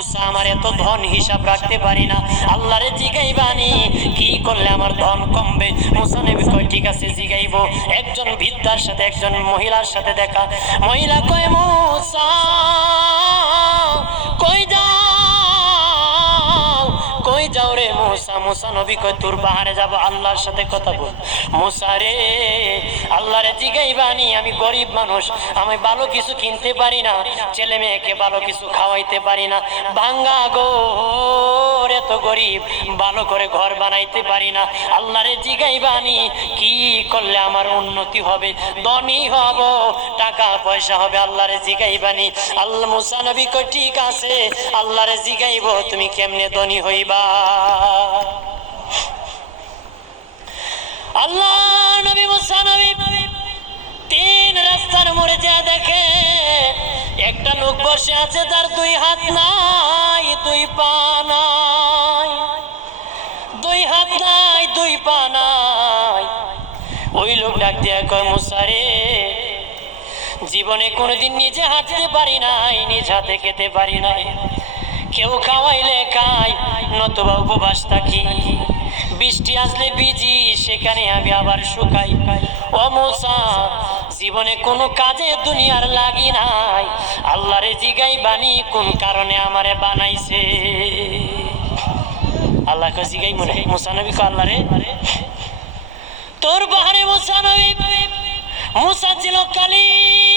মুসা আমার এত ধন হিসাব রাখতে পারি না, আল্লাহরে জিগাইবানি কি করলে আমার ধন কমবে। মুসা নবী কয় ঠিক আছে জিগাইবো। একজন বৃদ্ধার সাথে একজন মহিলার সাথে দেখা, মহিলা কয় মুসা কই যাও, কই যাও রে মুসা। মুসা নবী কয় তোর পাহাড়ে যাব আল্লাহর সাথে কথা বল। মুসা রে আল্লাহরে জিগাইবানি আমি গরিব মানুষ, আমি ভালো কিছু কিনতে পারি না, ছেলে মেয়েকে ভালো কিছু খাওয়াইতে পারি না, ভাঙ্গা ঘর, এত গরিব ভালো করে ঘর বানাইতে পারি না। আল্লাহরে জিগাইবানি কি করলে আমার উন্নতি হবে, ধনী হব, টাকা পয়সা হবে, আল্লাহরে জিগাইবানি। আল্লাহ মুসা নবী কয় ঠিক আছে আল্লাহরে জিগাইব তুমি কেমনে ধনী হইবা। আল্লাহ নবী মুসা নবী তিন রাস্তার মোড়ে যা দেখে একটা লোক বসে আছে, তার দুই হাত নাই, দুই পা নাই, দুই হাত নাই, দুই পা নাই। ওই লোক ডাক দিয়া কয় মুসা রে জীবনে কোনোদিন নিজে হাঁটতে পারি নাই, নিজ হাতে খেতে পারি নাই, কেউ খাওয়াইলে খাই নতুবা উপবাস থাকি, বৃষ্টি আসলে ভিজি সেখানে আমি আবার শুকাই। ও মুসা জীবনে কোনো কাজে দুনিয়ার লাগি নাই, আল্লাহরে জিগাইবানি কোন কারণে আমারে বানাইছে। আল্লাহকে জিগাই মনে মুসা নবী কয় আল্লাহরে তোর পাহাড়ে মুসা নবী, মুসা ছিল কালিম,